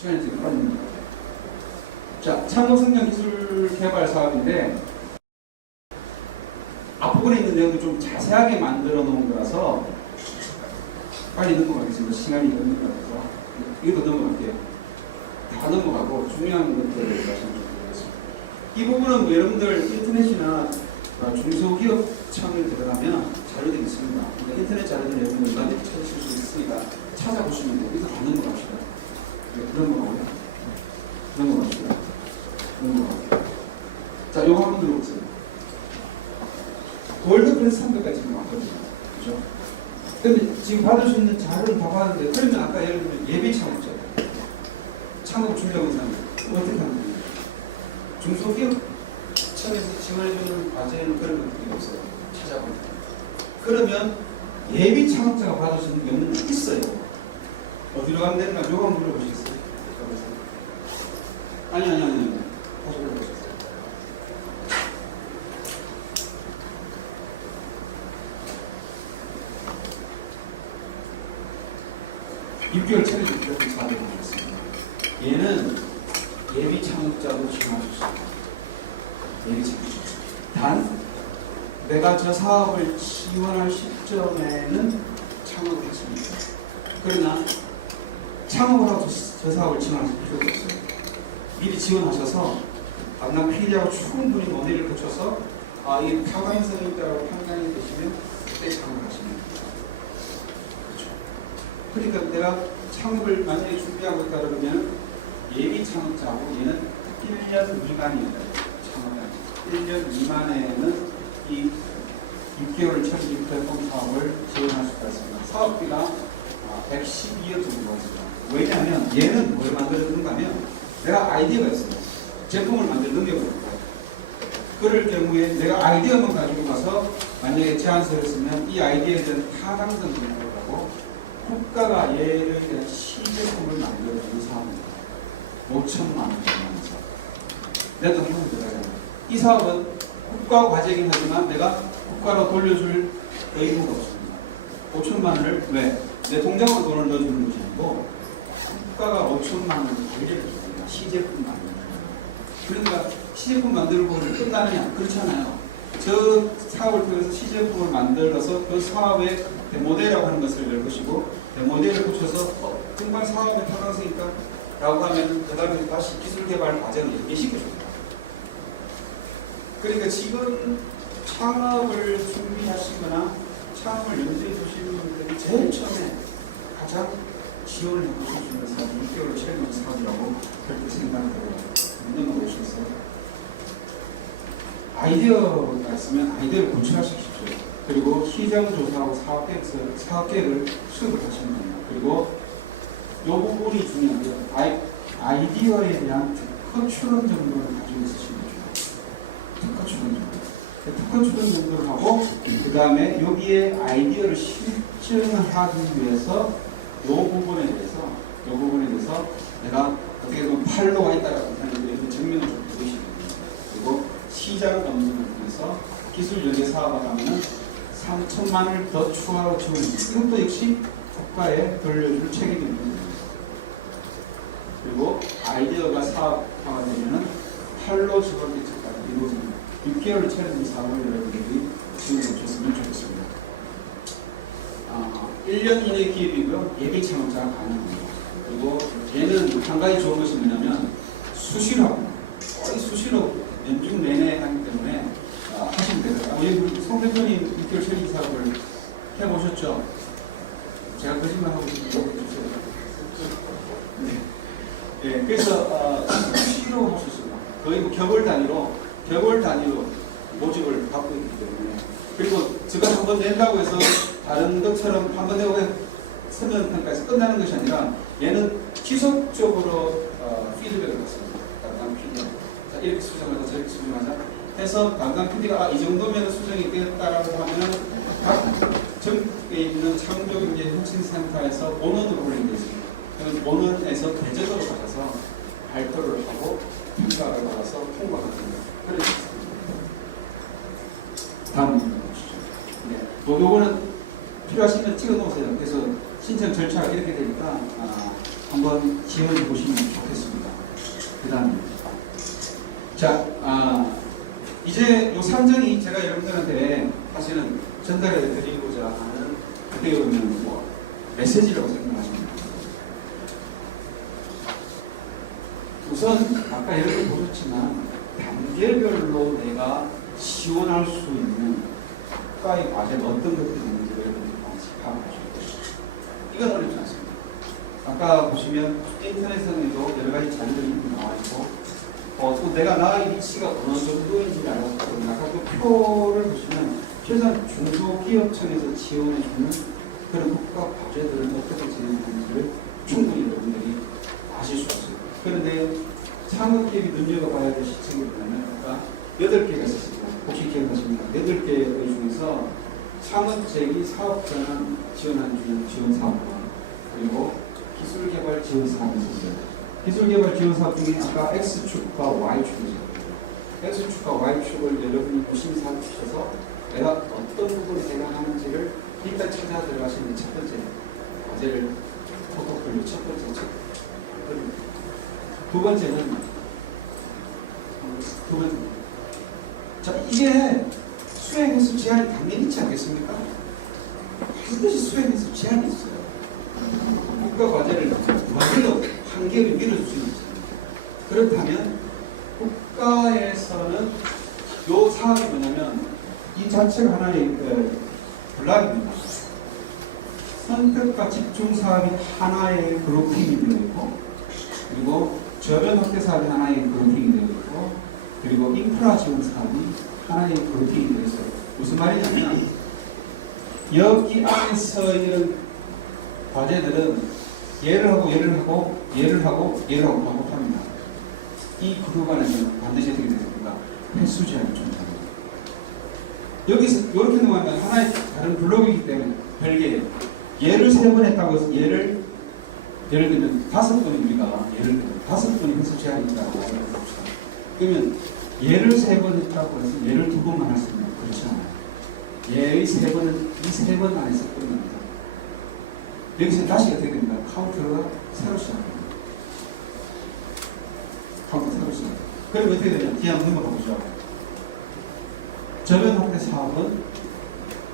시간이 지금 빠릅니다. 자, 창업성장기술개발 사업인데 앞부분에 있는 내용을 좀 자세하게 만들어 놓은 거라서 빨리 넘어가겠습니다. 시간이 없는 거라서 이것도 넘어갈게요. 다 넘어가고 중요한 것들을 말씀드리겠습니다. 이 부분은 뭐 여러분들 인터넷이나 중소기업청에 들어가면 자료들이 있습니다. 그러니까 인터넷 자료들 여러분들 많이 찾으실 수 있으니까 찾아보시면 돼요. 이거 다 넘어갑시다. 넘어가고요. 넘어갑시다. 넘어가고요. 자, 요거 한번 들어보세요. 월드프레스 300까지 지금 왔거든요. 그죠? 근데 지금 받을 수 있는 자료를 다 받았는데, 그러면 아까 예를 들면 예비 창업자, 창업 준비하는 사람, 어떻게 하는 거예요? 중소기업청에서 지원해주는 과제는 그런 것들이 없어요. 찾아보니까. 그러면 예비 창업자가 받을 수 있는 경우는 있어요. 어디로 가면 되는가? 요거 한번 물어보시겠어요? 아니. 다시 물어보시겠어요? 6개월 체력이 그렇게 사업을 하겠습니다. 얘는 예비 창업자도 지원할 수 있습니다. 예비 창업자. 단, 내가 저 사업을 지원할 시점에는 창업을 했습니다. 그러나 창업을 하고 저 사업을 지원하실 필요가 없어요. 미리 지원하셔서 당장 PD하고 충분히 논의를 거쳐서 이 가관성이 있다고 판단이 되시면 그때 창업을 하시면 됩니다. 그러니까 내가 창업을 만약에 준비하고 있다 그러면 예비 창업자하고 얘는 1년 미만이에요. 창업자는 1년 미만에는 이 6개월 천지 플랫폼 사업을 지원할 수가 있습니다. 사업비가 112억 정도가 있습니다. 왜냐하면 얘는 뭘 만들어주는가 하면 내가 아이디어가 있어요. 제품을 만들 능력을 갖고 그럴 경우에 내가 아이디어만 가지고 가서 만약에 제안서를 쓰면 이 아이디어에 대한 타당성 공부를 하고 국가가 얘를 대한 시제품을 만들어주는 사업입니다. 5천만 원 정도 사업. 내가 또 한번 들어가잖아요. 이 사업은 국가 과제이긴 하지만 내가 국가로 돌려줄 의무가 없습니다. 5천만 원을 왜? 내 통장으로 돈을 넣어주는 것이 아니고 국가가 5천만 원을 돌려줍니다. 시제품 만들고. 그러니까 시제품 만들고 끝나느냐? 그렇잖아요. 저 사업을 통해서 시제품을 만들어서 그 사업의 모델이라고 하는 것을 열 것이고 모델을 붙여서 정말 사업의 타당성이 있다 라고 하면 그 다음에 다시 기술개발 과정을 연계시켜줍니다. 그러니까 지금 창업을 준비하시거나 창업을 염두에 두시는 분들이 제일 처음에 가장 지원을 해보실 수 있는 사업이 6개월 체험 사업이라고 그렇게 생각하고 넘어보시겠어요? 아이디어가 있으면 아이디어를 구출하십시오. 그리고 시장 조사하고 사업계획을 수립을 하시면 됩니다. 그리고 이 부분이 중요한데요. 아이디어에 대한 특허 출원 정도를 가지고 있으시면 좋아요. 특허 출원 정도. 특허 출원 정도를 하고 그 다음에 여기에 아이디어를 실증하기 위해서 이 부분에 대해서 내가 어떻게 보면 팔로가 있다라고 하는 증명을 좀 보이시면 됩니다. 그리고 시장 검증을 통해서 기술 연계 사업을 하면은 3천만 원을 더 추가로 지원합니다. 이것도 역시 국가에 돌려줄 책임이 있습니다. 그리고 아이디어가 사업화가 되면은 팔로 지원 대책까지 이루어집니다. 6개월 체험 사업을 여러분들이 지원해 주셨으면 좋겠습니다. 1년 이내 기업이고요. 예비 창업자가 가능합니다. 그리고 얘는 한 가지 좋은 것이 뭐냐면 수시로 거의 수시로 연중 내내 하기 때문에 하시면 되더라고요. 우리 송 대표님 6개월 체험 사업을 해보셨죠? 제가 거짓말하고 있으면 해주세요. 네, 그래서 수시로 할 수 있습니다. 거의 뭐 격월 단위로 모집을 받고 있기 때문에 그리고 제가 한 번 낸다고 해서 다른 것처럼 한 번 내고 서면 평가에서 끝나는 것이 아니라 얘는 지속적으로 피드백을 받습니다. 담당 PD. 자, 이렇게 수정하자, 저렇게 수정하자 해서 담당 PD가 이 정도면 수정이 되었다라고 하면 각 전국에 있는 창조경제혁신센터에서 본원으로 올리게 있습니다. 그럼 본원에서 대제도로 가셔서 발표를 하고 평가를 받아서 통과가 됩니다. 그렇게 있습니다. 다음 문제 보시죠. 네. 요거는 필요하시면 찍어 놓으세요. 그래서 신청 절차가 이렇게 되니까 한번 지어해 보시면 좋겠습니다. 그 다음에 자, 이제 요 3장이 제가 여러분들한테 사실은 전달해 드리고자 하는 어떻게 보면 뭐 메시지라고 생각하십니다. 우선 아까 여러분 보셨지만 단계별로 내가 지원할 수 있는 국가의 과제는 어떤 것들이 있는지 여러분들이 같이 파악하셔야 돼요. 이건 어렵지 않습니다. 아까 보시면 인터넷에도 여러 가지 자료들이 나와 있고 또 내가 나의 위치가 어느 정도인지 알고 아까 그 표를 보시면 최소한 중소기업청에서 지원해주는 그런 국가 과제들을 어떻게 진행하는지를 충분히 여러분들이 아실 수 있어요. 그런데 창업기업이 눈여겨봐야 될 시책이 뭐냐면 아까 8개가 있었습니다. 혹시 기억나십니까? 8개 중에서 창업재기 사업전환 지원하는 지원 사업과 그리고 기술개발 지원 사업이 있었어요. 기술개발 지원 사업 중에 아까 X축과 Y축이죠. X축과 Y축을 여러분이 심사하셔서 내가 어떤 부분에 해당하는지를 일단 찾아 들어가시는 첫 번째 과제를 포토폴리오 첫 번째 책. 두 번째는 자, 이게 수행 횟수 제한이 당연히 있지 않겠습니까? 반드시 수행 횟수 제한이 있어요. 국가 과제를 완전히 한계를 밀어줄 수 있습니다. 그렇다면 국가에서는 요 사업이 뭐냐면 이 자체가 하나의 블락입니다. 선택과 집중 사업이 하나의 그룹핑이 되어 있고 그리고 저변 확대 사업이 하나의 그룹핑이 되어 있고 그리고 인프라 지원 사업이 하나의 그룹핑이 되어 있어요. 무슨 말이냐면 여기 안에서 이런 과제들은 얘를 하고 반복합니다. 이 그룹 안에서는 반드시 어떻게 됩니까? 횟수 제한이 존재합니다. 여기서 이렇게 넘어가면 하나의 다른 블록이기 때문에 별개예요. 얘를 3번 했다고 해서 예를 들면 5번이 우리가 예를 들면 5번이 횟수 제한이 있다고 봅시다. 그러면 얘를 3번 했다고 해서 얘를 2번만 할 수 있는 그렇지 않아요. 얘의 3번은 이 3번 안에서 끝납니다. 여기서 다시 어떻게 됩니까? 카운트가 새로 시작합니다. 카운트 새로 시작합니다. 그럼 어떻게 되냐? 뒤에 한번 넘어가 보죠. 저변 확대 사업은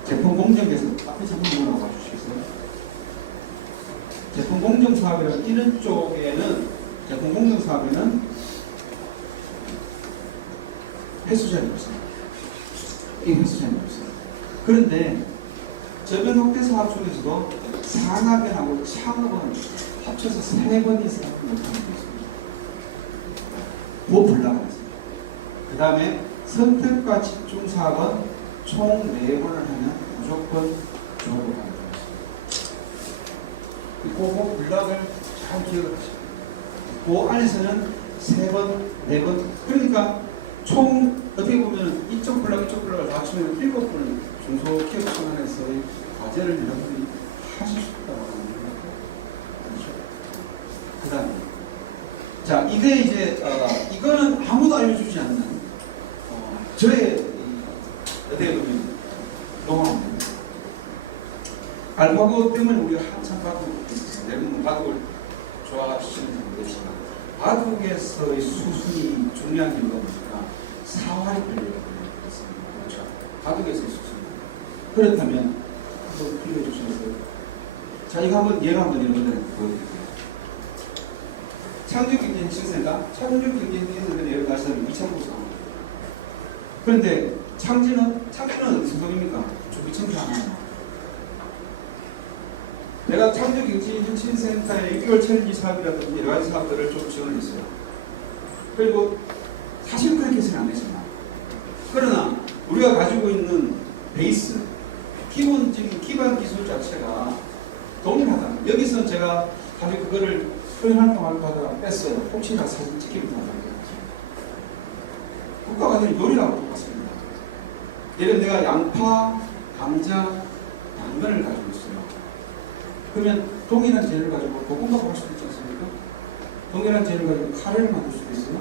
제품 공정에서 앞에 잠깐 넘어가 주시겠어요? 제품 공정 사업이라는 이런 쪽에는 제품 공정 사업에는 횟수 제한이 없어요. 이 횟수 제한이 없어요. 그런데 저변 확대 사업 중에서도 상업연하고 창업은 합쳐서 3번 이상 못하는 게 있습니다. 그 분락을 했습니다. 그 다음에 선택과 집중 사업은 총 4번을 하면 무조건 졸업을 하는 거예요. 그 분락을 잘 기억을 하시고 그 안에서는 3번, 4번 그러니까 총 어떻게 보면 이쪽 블락을 다 합치면 7번을 중소기업 청원에서의 과제를 여러분들이 하실 수 있다고 합니다. 그렇죠? 그 다음에 자 이게 이제 이거는 아무도 알려주지 않는 저의 어떻게 보면 노하우입니다. 알파고 때문에 우리가 한참 바둑을 있었어요. 여러분 바둑을 좋아하시는지 모르겠지만 바둑에서의 수순이 중요한 이유가 뭡니까? 사활이 걸려있습니다. 그렇죠? 바둑에서의 수순. 그렇다면 한번 필요해 주시겠어요? 자 이거 한번 예로 한번 여러분들한테 보여드릴게요. 창조경제혁신센터 창조경제혁신센터는 예를 들어서 이창구상. 그런데 창진은 어디 소속입니까? 조기청사 하나요. 내가 창조경제혁신센터의 6개월 챌린지 사업이라든지 여러 가지 사업들을 좀 지원을 했어요. 그리고 사실 그렇게 해서는 안 되지만 그러나 우리가 가지고 있는 베이스 기본적인 기반 기술 자체가 동일하다. 여기서 제가 사실 그거를 표현할까 말까 하다가 뺐어요. 혹시나 사진 찍히면 안 되겠죠. 국가과제는 요리하고 똑같습니다. 예를 들어 내가 양파, 감자, 당근을 가지고 있어요. 그러면 동일한 재료를 가지고 볶음밥을 할 수도 있지 않습니까? 동일한 재료를 가지고 카레를 만들 수도 있어요.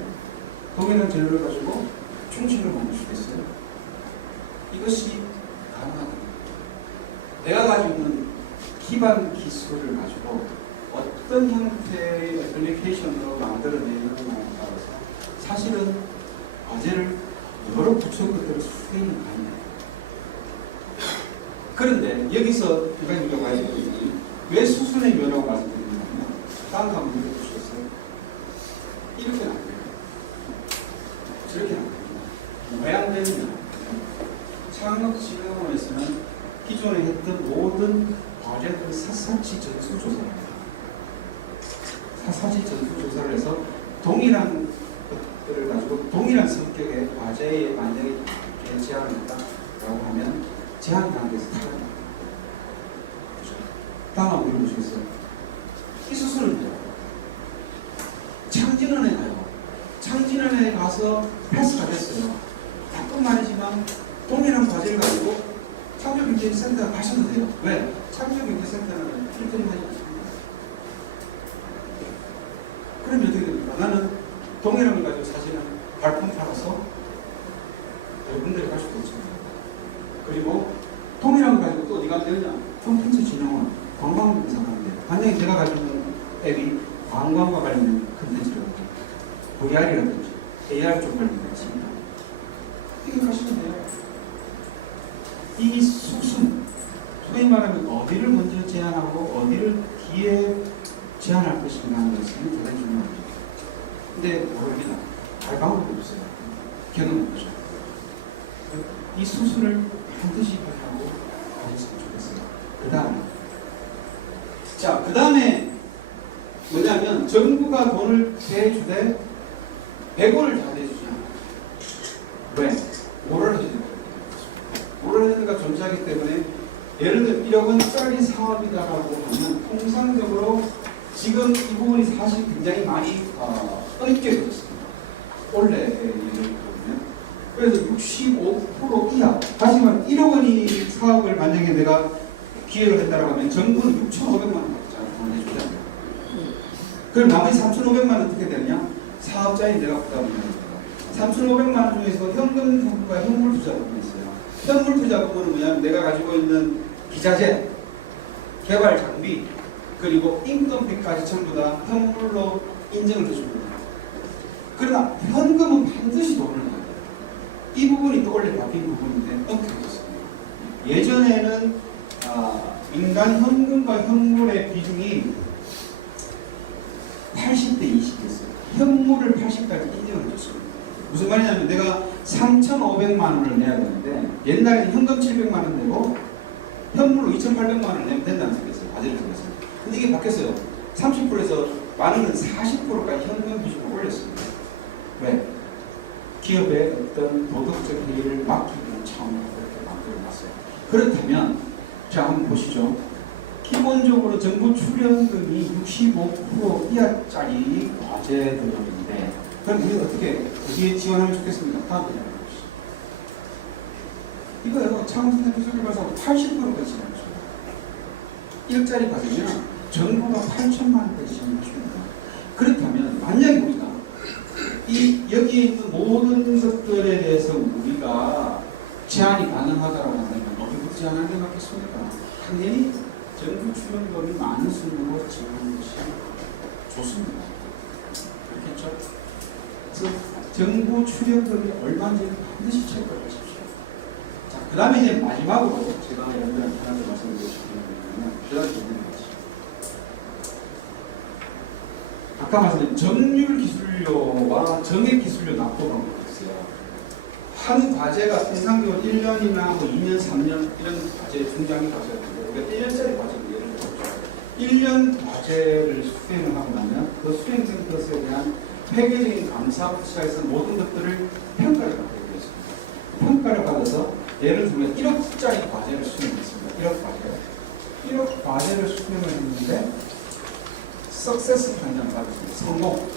동일한 재료를 가지고 충치를 만들 수도 있어요. 이것이 가능하다. 내가 가지고 있는 기반 기술을 가지고 어떤 어떤 형태의 애플리케이션으로 만들어내느냐에 따라서 사실은 과제를 여러 부처 것들을 수행이 가능해요. 그런데 여기서 이거 봐야 되거든요. 왜 수순의 묘라고 말씀드리냐면 다음 거 한번 읽어주시겠어요? 이렇게는 안 돼요. 저렇게는 안 됩니다. 왜 안 되느냐? 창업진흥원에서는 기존에 했던 모든 과제들 샅샅이 전수조사를 합니다. 샅샅이 전수조사를 해서 동일한 것들을 가지고 동일한 성격의 과제에 만약에 제안을 했다라고 하면 제한 단계에서 탈락합니다. 다음 한번 읽어보시겠어요? 이 수술은요, 창진원에 가요. 창진원에 가서 패스가 됐어요. 나쁜 말이지만 동일한 과제를 가지고 창조경제센터 가셔도 돼요. 왜? 창조경제센터는 필터링 하지 않습니다. 그러면 어떻게 됩니까? 나는 동일한 걸 가지고 사실은 발품 팔아서 여러분들이 갈 수도 없습니다. 그리고 동일한 걸 가지고 또 어디가 되느냐? 콘텐츠진흥원 관광공사 가면 돼요. 만약에 제가 가지고 있는 앱이 관광과 관련된 콘텐츠라든지 VR이라든지 AR 쪽 관련된 있습니다. 이렇게 가시면 돼요. 이 수순, 소위 말하면 어디를 먼저 제안하고 어디를 뒤에 제안할 것인가 하는 것은 대단히 중요합니다. 근데 모릅니다. 알 방법이 없어요. 경험 없죠. 이 수순을 반드시 하고 가셨으면 좋겠어요. 그 다음에 자, 그 다음에 뭐냐면 정부가 돈을 대주되 100원을 다 대주지 않아요. 왜? 뭐를 해야 돼요? 모라는가 존재하기 때문에 예를 들어 1억 원짜리 사업이다라고 하면 통상적으로 지금 이 부분이 사실 굉장히 많이 엉켜졌습니다. 원래 얘기거든요. 그래서 65% 이하. 하지만 1억 원이 사업을 만약에 내가 기획을 했다고 하면 정부는 6,500만 원 해주잖아요. 그럼 나머지 3,500만 원 어떻게 되느냐? 사업자인 내가 부담을 해야 됩니다. 3,500만 원 중에서 현금 부분과 현물 투자 부분이 있어요. 현물 투자 부분은 뭐냐면 내가 가지고 있는 기자재, 개발 장비, 그리고 인건비까지 전부 다 현물로 인정을 해줍니다. 그러나 현금은 반드시 돈을 내야 돼요. 이 부분이 또 원래 바뀐 부분인데 엉켜졌습니다. 예전에는 민간 현금과 현물의 비중이 80대 20이었어요. 현물을 80까지 인정을 해줬습니다. 무슨 말이냐면 내가 3,500만 원을 내야 되는데 옛날에는 현금 700만 원 내고 현물로 2,800만 원을 내면 된다는 소리였어요. 과제를 들었어요. 근데 이게 바뀌었어요. 30%에서 많은 40%까지 현금 비중을 올렸습니다. 왜? 기업의 어떤 도덕적 해이를 막기 위한 차원으로 그렇게 만들어놨어요. 그렇다면 자 한번 보시죠. 기본적으로 정부 출연금이 65% 이하짜리 과제들인데 그럼 우리 어떻게 어디에 지원하면 좋겠습니까? 다음 문제 보시죠. 이거요. 창업센터 기술개발사업 80%까지 지원하죠. 1억짜리 과제면 정부가 8천만 원까지 지원해줍니다. 그렇다면 만약에 우리가 이 여기에 있는 모든 것들에 대해서 우리가 제한이 가능하다고 한다면 어디부터 제한하는 게 맞겠습니까? 당연히 정부 출연금이 많은 순으로 지원하는 것이 좋습니다. 그렇겠죠? 그래서 정부 출연금이 얼마인지 반드시 체크해 보십시오. 자, 그 다음에 이제 마지막으로 제가 여러분들한테 하나 더 말씀드리고 싶은 거는 그다음에 있는 거죠. 아까 말씀드린 정률 기술료와 정액 기술료 납부 방법이 있어요. 한 과제가 통상적으로 1년이나 뭐 2년, 3년 이런 과제 중장기 과제인데 우리가 1년짜리 과제를 예를 들어서 1년 과제를 수행을 하고 나면 그 수행된 것에 대한 회계적인 감사부터 시작해서 모든 것들을 평가를 받게 되겠습니다. 평가를 받아서 예를 들면 1억짜리 과제를 수행했습니다. 1억 과제. 1억 과제를 수행을 했는데 석세스 판정을 받았습니다. 성공.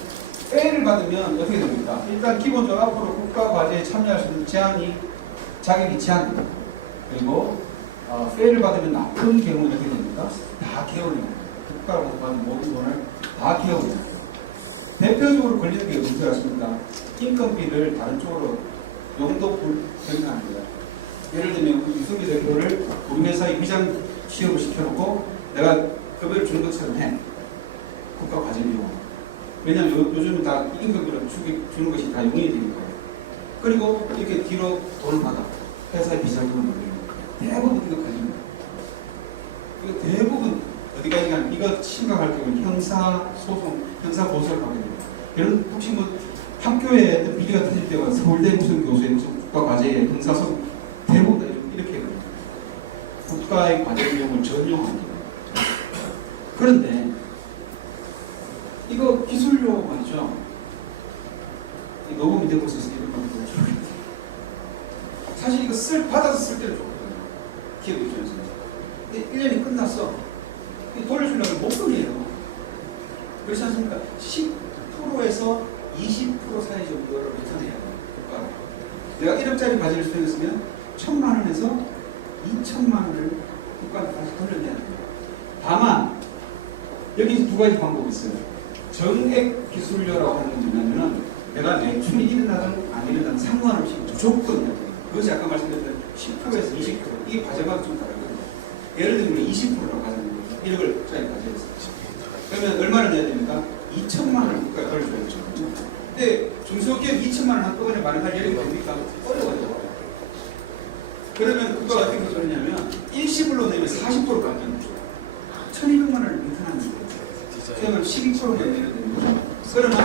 A를 받으면 어떻게 됩니까? 일단 기본적으로 앞으로 국가 과제에 참여할 수 있는 제한이 자격이 제한됩니다. 그리고 A를 받으면 나쁜 경우는 어떻게 됩니까? 다 개원이 됩니다. 국가로부터 받은 모든 돈을 다 개원이 됩니다. 대표적으로 걸리는 게 어떻게 하십니까? 인건비를 다른 쪽으로 용도 변경합니다. 예를 들면 유승기 대표를 우리 회사에 위장 취업을 시켜놓고 내가 급여를 주는 것처럼 해. 국가 과제비용. 왜냐하면 요즘은 다 임금으로 주는 것이 다 용인이 되니까. 그리고 이렇게 뒤로 돈을 받아 회사의 비자금을 만드는 거예요. 대부분 이거 가집니다. 이거 대부분 어디까지 가면 이거 심각할 경우는 형사소송, 형사고소를 하게 됩니다. 이런 혹시 뭐 학교에 어떤 비리가 터질 때가 서울대 무슨 교수의 무슨 국가과제에 형사소송 대부분 다 이렇게 해요. 국가의 과제 비용을 전용합니다. 그런데 이거 기술료 말이죠. 너무 믿어볼 수 있어요. 사실 이거 받아서 쓸 때는 좋거든요. 기업 입장에서. 근데 1년이 끝났어. 돌려주려면 목돈이에요. 그렇지 않습니까? 10%에서 20% 사이 정도를 리턴해야 돼요. 국가가. 내가 1억짜리 과제를 수행했으면 1,000만 원에서 2,000만 원을 국가한테 다시 돌려내야 됩니다. 다만 여기 두 가지 방법이 있어요. 정액 기술료라고 하는 건 뭐냐면은 내가 매출이 일어나든 안 일어나든 상관없이 무조건 해야 돼요. 그것이 아까 말씀드렸던 10%에서 20% 이게 과제마다 좀 다르거든요. 예를 들면 20%라고 하는 거예요. 1억을 짜리 과제했어요. 그러면 얼마를 내야 됩니까? 2천만 원을 국가에 돌려줘야 되죠. 근데 중소기업 2천만 원 한꺼번에 마련할 여력이 됩니까? 어려워요. 그러면 국가가 어떻게 그러냐면 일시불로 내면 40% 깎는 거죠. 1,200만 원을 리턴하는 거예요. 그러면 12%가 내야 되는 거죠. 그러나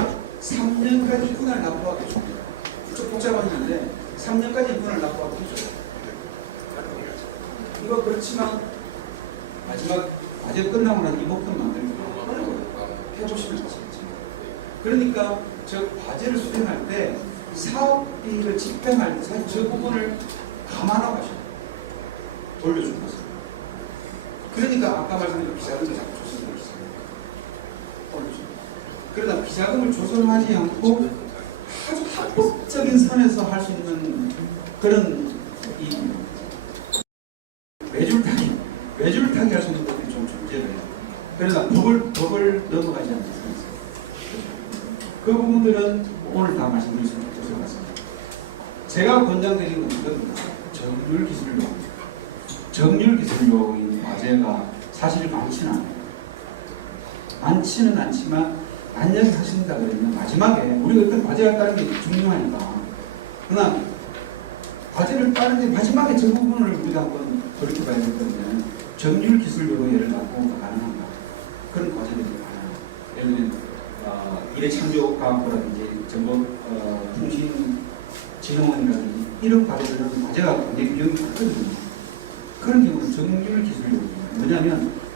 3년까지 분할 납부하게 줍니다. 좀 복잡한데 3년까지 분할 납부하게 해줘요. 이거 그렇지만 마지막 과제 끝나고 나서 이 목돈 만들기 어려워요. 해주시면 좋겠죠. 그러니까 저 과제를 수행할 때 사업비를 집행할 때 사실 저 부분을 감안하고 하셔요. 돌려주는 것을. 그러니까 아까 말씀드린 비자금을 자꾸 조성하기 시작해요. 그러다 비자금을 조성하지 않고 아주 합법적인 선에서 할 수 있는 그런 이 매줄타기 할 수 있는 것들이 좀 존재를 해요. 그러나 법을 넘어가지 않는 선에서. 그 부분들은 오늘 다 말씀드릴 수 없을 것 같습니다. 제가 권장드리는 것은 정률 기술료인 과제가 사실 많지는 않아요. 많지는 않지만 만약에 하신다 그러면 마지막에 우리가 어떤 과제를 따는 게 중요하니까 그러나 과제를 따는데 마지막에 저 부분을 우리가 한번 돌이켜봐야 되거든요. 정률 기술료로 예를 납부가 가능한가? 그런 과제들이 많아요. 예를 들면 미래창조과학부라든지 정보 통신진흥원이라든지 이런 과제들은 과제가 굉장히 비용이 크거든요. 그런 경우는 정률 기술료입니다. 뭐냐면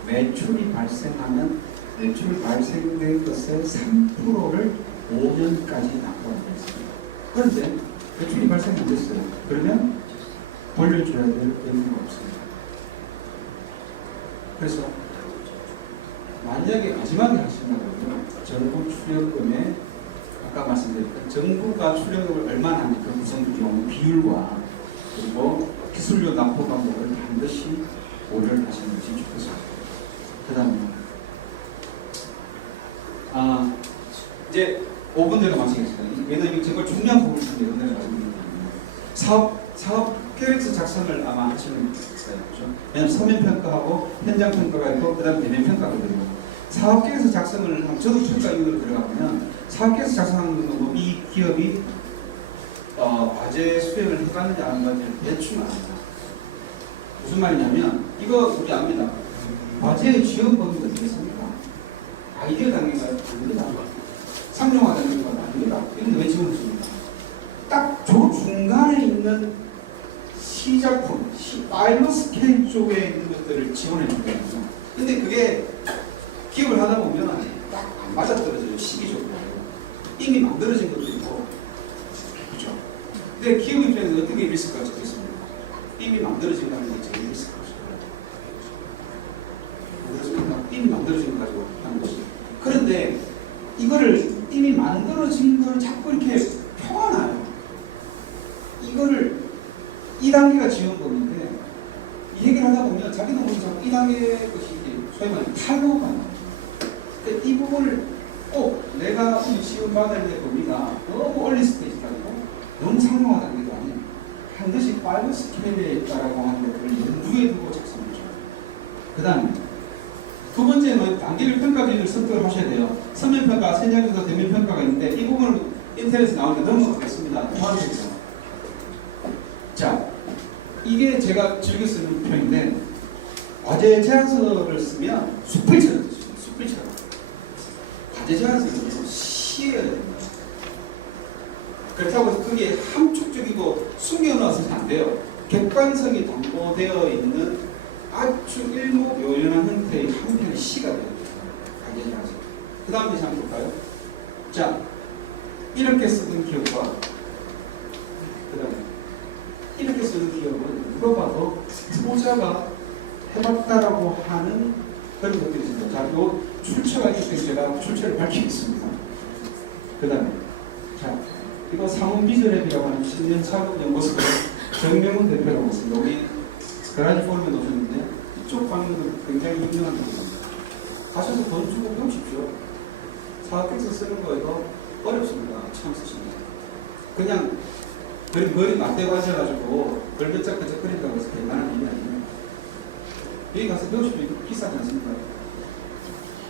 매출이 발생된 것의 3%를 5년까지 납부하게 있습니다. 그런데 매출이 발생 안 됐어요. 그러면 돌려줘야 될 의무가 없습니다. 그래서 만약에 마지막에 하신다면 정부 출연금에 아까 말씀드렸던 정부가 출연금을 얼마나 하는지 그 구성 비용 비율과 그리고 기술료 납부 방법을 반드시 고려를 하시는 것이 좋겠습니다. 그 다음에 이제 5분 전에 마치겠습니다. 왜냐하면 정말 중요한 부분을 내가 말씀드립니다. 사업 계획서 작성을 아마 하시는 거예요. 그렇죠? 왜냐하면 서면 평가하고 현장 평가가 있고 그 다음에 대면 평가거든요. 사업 계획서 작성을 하면 저도 평가 이유로 들어가면 사업 계획서 작성하는 건 이 기업이 과제 수행을 해갔느냐 안 해갔느냐 대충 압니다. 무슨 말이냐면 이거 우리 압니다. 과제의 지원 범위가 어떻게 있습니까? 아이디어 단계가 아닙니다. 상용화 단계가 아닙니다. 이런데 왜 지원을 줍니까? 딱 저 중간에 있는 시작품, 파일럿 스케일 쪽에 있는 것들을 지원해 주거든요. 근데 그게 기업을 하다 보면 딱 안 맞아떨어져요. 시기적으로. 이미 만들어진 것도 있고. 그렇죠? 근데 기업 입장에서 어떻게 리스크가 적겠습니까? 이미 만들어진다는 게 제일 리스크가 적어요. 이미 만들어진 거 가지고 하는 거죠. 그런데 이거를 이미 만들어진 걸 자꾸 이렇게 펴놔요. 이거를 2단계가 지원법인데 이 얘기를 하다 보면 자기도 모르게 자꾸 2단계 것이 소위 말하는 탈로가 나요. 그러니까 이 부분을 꼭 내가 지원 받아야 될 범위가 너무 얼리 스테이지라고 너무 상용화 단계도 아니에요. 반드시 파일럿 스케일에 있다라고 하는 것을 염두에 두고 작성해 줘요. 그 다음에 두 번째는 단계별 평가 기준을 선택을 하셔야 돼요. 서면평가, 선정평가, 대면평가가 있는데 이 부분은 인터넷에 나오니까 넘어가겠습니다. 도와주세요. 자, 이게 제가 즐겨 쓰는 표현인데 과제 제안서를 쓰면 숲을처럼 쓰죠. 숲을처럼. 과제 제안서는 시해야 됩니다. 그렇다고 해서 그게 함축적이고 숨겨놔서는 안 돼요. 객관성이 담보되어 있는 아주 일목요연한 형태의 한 편의 시가 돼요. 과제 제안서. 그 다음 다시 한번 볼까요? 자, 이렇게 쓰던 기억과 그 다음에 이렇게 쓰는 기억은 누가 봐도 후보자가 해봤다라고 하는 그런 것들이 있습니다. 자, 요 출처가 있기 때문에 제가 출처를 밝히겠습니다. 그 다음에 자, 이거 상훈비전앱이라고 하는 10년 차급 연구소의 정명훈 대표라고 있습니다. 여기 그라지 폼에 놓으셨는데 이쪽 방문은 굉장히 유명한 분입니다. 가셔서 돈 주고 배우십시오. 사업에서 쓰는 거에도 어렵습니다. 처음 쓰십니다. 그냥 머리 맞대고 하셔가지고 걸몇짝걸짝 그린다고 해서 대단한 일이 아니에요. 여기 가서 배우십시오. 비싸지 않습니까?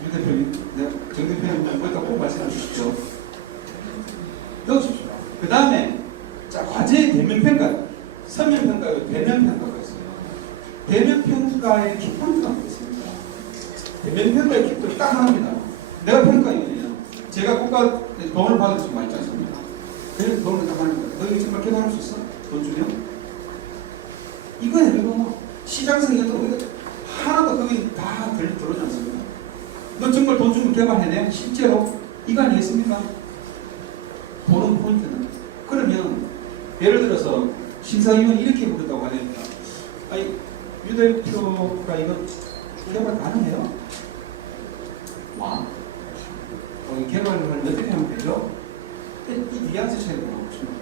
유 대표님, 정 대표님 거기다 꼭 말씀해 주십시오. 배우십시오. 그 다음에 자, 과제의 대면평가, 서면평가, 대면평가가 있어요. 대면평가의 기본표가 있습니다. 대면평가의 기본표 딱 하나입니다. 내가 평가위원이에요. 제가 국가 돈을 받을 수 있지 않습니까? 그래서 돈을 딱 하는 거예요. 너 이거 정말 개발할 수 있어? 돈 주면? 이거예요. 이거 시장성이 또 하나도 거기 다 들어오지 않습니다. 너 정말 돈 주면 개발해내? 실제로? 이거 아니겠습니까? 보는 포인트는. 그러면 예를 들어서 심사위원이 이렇게 부른다고 하니까 아니 유 대표가 이거 개발 가능해요? 와 개발을 한 어떻게 하면 되죠? 이 뉘앙스 차이가 나오십니다.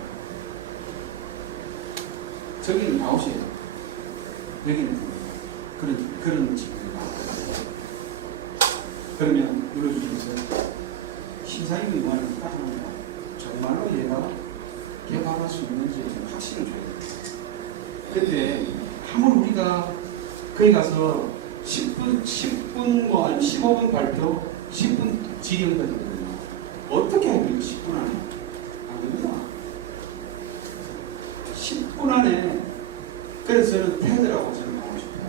저기는 아웃이에요. 여기는 그런 직업이 나와요. 그러면 눌러주시겠어요? 심사위원이 뭐하는 딱 합니다. 정말로 얘가 개발할 수 있는지 확신을 줘야 돼요. 근데 한번 우리가 거기 가서 10분 뭐 아니면 15분 발표, 10분 질의응답이 되거든요. 어떻게 해야 돼요? 10분 안에? 안 됩니다. 10분 안에. 그래서 저는 테드라고 저는 하고 싶어요.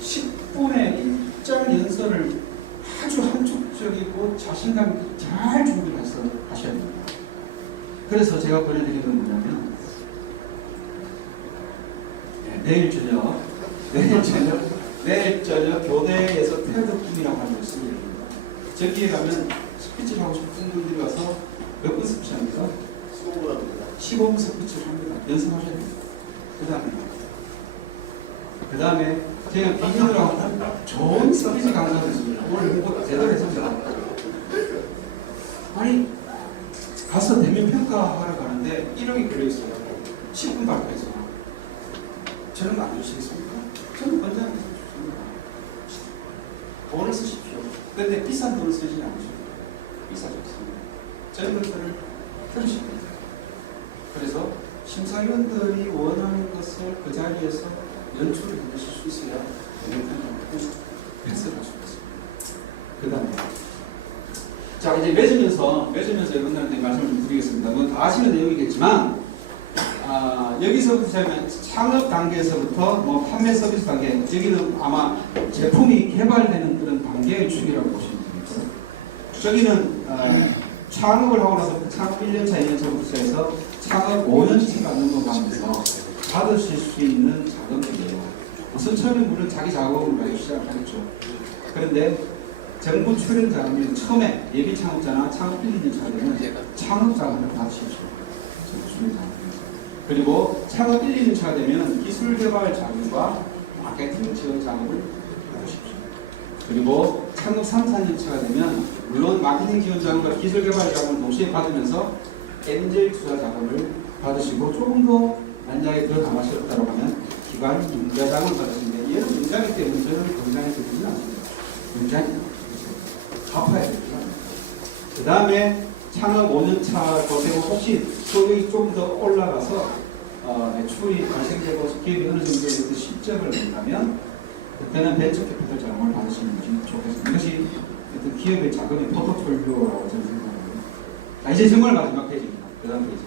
10분의 입장 연설을 아주 함축적이고 자신감 잘 준비를 해서 하셔야 됩니다. 그래서 제가 보내드리는 건 뭐냐면 내일 저녁 교대에서 테드뿐이라고 하는 걸 쓰게 됩니다. 저기에 가면 스피치를 하고 싶은 분들이 와서 몇 분 스피치 합니까? 15분 합니다. 15분 스피치를 합니다. 연습하셔야 됩니다. 그 다음에 제가 비전으로 하는 좋은 스피치 강사를 했습니다. 오늘 홍보 제대로 했습니다. 아니 가서 대면 평가하러 가는데 1억이 걸려있어요. 10분 발표해서. 저는 안 주시겠습니까? 저는 권장해 주십니다. 돈을 쓰십시오. 그런데 비싼 돈을 쓰지 않으십시오. 비싸지 않습니다. 저희 것들을 들으십니다. 그래서 심사위원들이 원하는 것을 그 자리에서 연출을 해주실 수 있어야 대면 평가를 패스를 할 수 있습니다. 그 다음에 자, 이제 맺으면서 여러분들한테 말씀을 드리겠습니다. 뭐 다 아시는 내용이겠지만, 여기서부터 창업 단계에서부터 뭐 판매 서비스 단계, 여기는 아마 제품이 개발되는 그런 단계의 축이라고 보시면 됩니다. 저기는 창업을 하고 나서 창업 1년차, 2년차부터 해서 창업 5년차가 넘어가면서 받으실 수 있는 자금이에요. 우선 처음에 물론 자기 자금을 가지고 시작을 하겠죠. 그런데 정부 출연 자금이 처음에 예비 창업자나 창업 1, 2년차가 되면 창업 자금을 받으시죠. 그리고 창업 1, 2년차가 되면 기술 개발 자금과 마케팅 지원 자금을 받으십시오. 그리고 창업 3, 4년차가 되면 물론 마케팅 지원 자금과 기술 개발 자금을 동시에 받으면서 엔젤 투자 자금을 받으시고 조금 더 만약에 더 강화시켰다고 하면 기관 융자 자금을 받으시는데 얘는 융자이기 때문에 저는 권장해 드리지는 않습니다. 융자입니다. 갚아야 됩니다. 그 다음에 창업 5년차 거세고 혹시 소득이 좀 더 올라가서 매출이 발생되고 기업이 어느 정도 실적을 낸다면 그때는 벤처 캐피탈 자금을 받으시는 것이 좋겠습니다. 이것이 어떤 기업의 자금의 포트폴리오라고 저는 생각합니다. 자, 이제 정말 마지막 페이지입니다. 그 다음 페이지.